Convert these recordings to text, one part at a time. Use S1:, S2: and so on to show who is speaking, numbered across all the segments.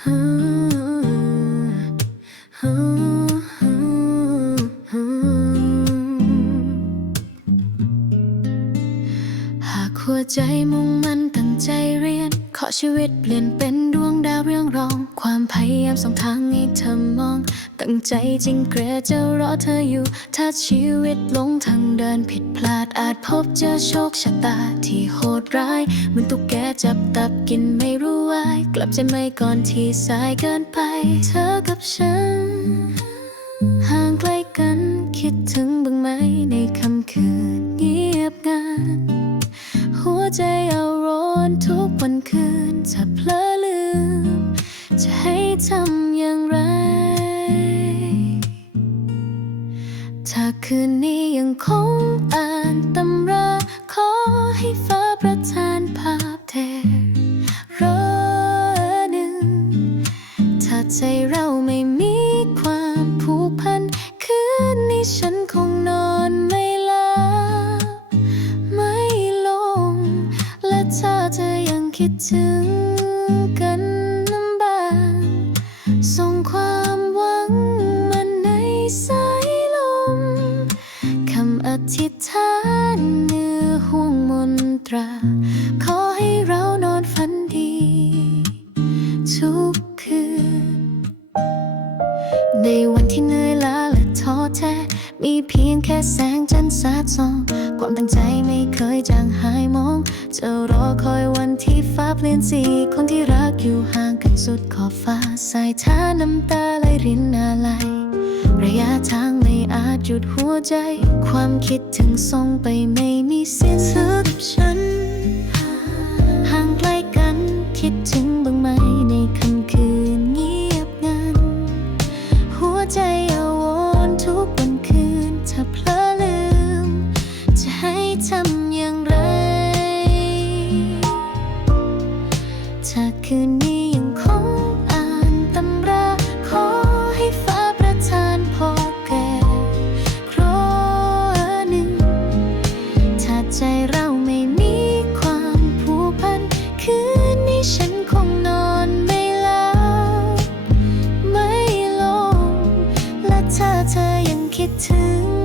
S1: หากหัวใจมุ่งมั่นตั้งใจเรียน ขอชีวิตเปลี่ยนเป็นดวงดาวเรื่องรอง ความพยายามสองทางให้เธอมอง ตั้งใจจริงเกรดจะรอเธออยู่ ถ้าชีวิตหลงทางเดินผิดพลาดอาจพบเจอโชคชะตาที่โหดร้ายเหมือนตุ๊กแกจับตับกินไม่รู้วาย กลับใจไม่ก่อนที่สายเกินไป เธอกับฉัน ห่างไกลกันคิดถึงบ้างไหมในค่ำคืนเงียบงันหัวใจ นทุกวันคืนถ้าเพลอลืม จะให้ทำอย่างไร ถ้าคืนนี้ยังคง ดถึงกันลำบากส่งความหวังมาในสายลมคำอธิษฐานเนื้อห่วงมนตรา ขอให้เรานอนฝันดี ทุกคืนในวัน มีเพียงแค่แสงจันทร์สาดส่องความตั้งใจไม่เคยจางหายมองจะรอคอยวันที่ฟ้าเปลี่ยนสีคนที่รักอยู่ห่างกันสุดขอบฟ้าสายท่าน้ำตาไหลรินอะไรระยะทางไม่อาจหยุดหัวใจ ความคิดถึงส่งไปไม่มีสิ้นสุดฉัน เธอเธอยังคิดถึง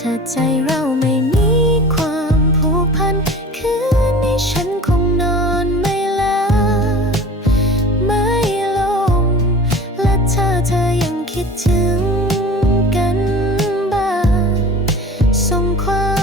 S1: ถ้าใจเราไม่มีความผูกพัน คืนนี้ฉันคงนอนไม่หลับไม่ลง และถ้าเธอยังคิดถึงกันบ้างส่งความ